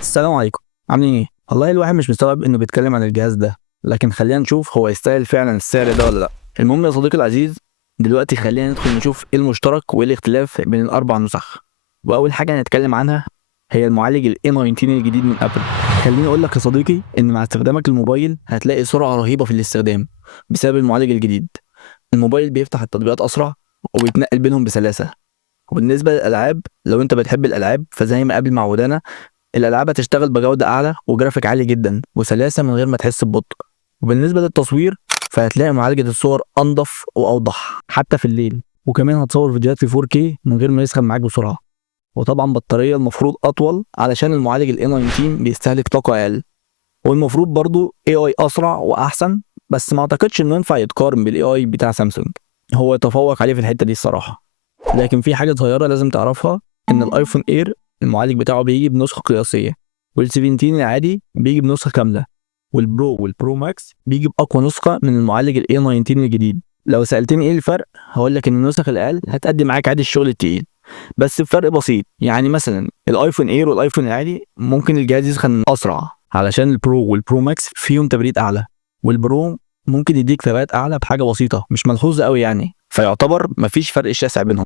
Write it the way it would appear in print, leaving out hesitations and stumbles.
السلام عليكم، عاملين ايه؟ والله الواحد مش مستوعب انه بيتكلم عن الجهاز ده، لكن خلينا نشوف هو يستاهل فعلا السعر ده ولا لا. المهم يا صديقي العزيز، دلوقتي خلينا ندخل نشوف ايه المشترك وايه الاختلاف بين الاربع نسخ. واول حاجه هنتكلم عنها هي المعالج ال A19 الجديد من ابل. خليني اقول لك يا صديقي ان مع استخدامك للموبايل هتلاقي سرعه رهيبه في الاستخدام بسبب المعالج الجديد. الموبايل بيفتح التطبيقات اسرع وبيتنقل بينهم بسلاسه. وبالنسبه للالعاب، لو انت بتحب الالعاب فزي ما ابل معودانا، الألعاب هتشتغل بجودة أعلى وجرافيك عالي جدا وسلاسة من غير ما تحس ببطء. وبالنسبة للتصوير فهتلاقي معالجة الصور أنظف وأوضح حتى في الليل، وكمان هتصور فيديوهات في 4K من غير ما يسخن معاك بسرعة. وطبعا بطارية المفروض أطول علشان المعالج ال A19 بيستهلك طاقة أقل، والمفروض برضو AI أسرع وأحسن، بس ما أعتقدش إنه ينفع يتقارن بال AI بتاع سامسونج. هو يتفوق عليه في الحتة دي الصراحة. لكن في حاجة صغيرة لازم تعرفها، إن الآيفون إير المعالج بتاعه بيجي بنسخة قياسية، وال17 العادي بيجي بنسخة كاملة، والبرو والبرو ماكس بيجي بأقوى نسخة من المعالج ال A19 الجديد. لو سألتني إيه الفرق، هقول لك إن النسخ الأقل هتأدي معاك عادي الشغل التقيل، بس بفرق بسيط. يعني مثلا الآيفون إير والآيفون العادي ممكن الجهاز يسخن أسرع علشان البرو والبرو ماكس فيهم تبريد أعلى، والبرو ممكن يديك ثبات أعلى بحاجة بسيطة مش ملحوظة قوي يعني، فيعتبر مفيش فرق شاسع بينهم.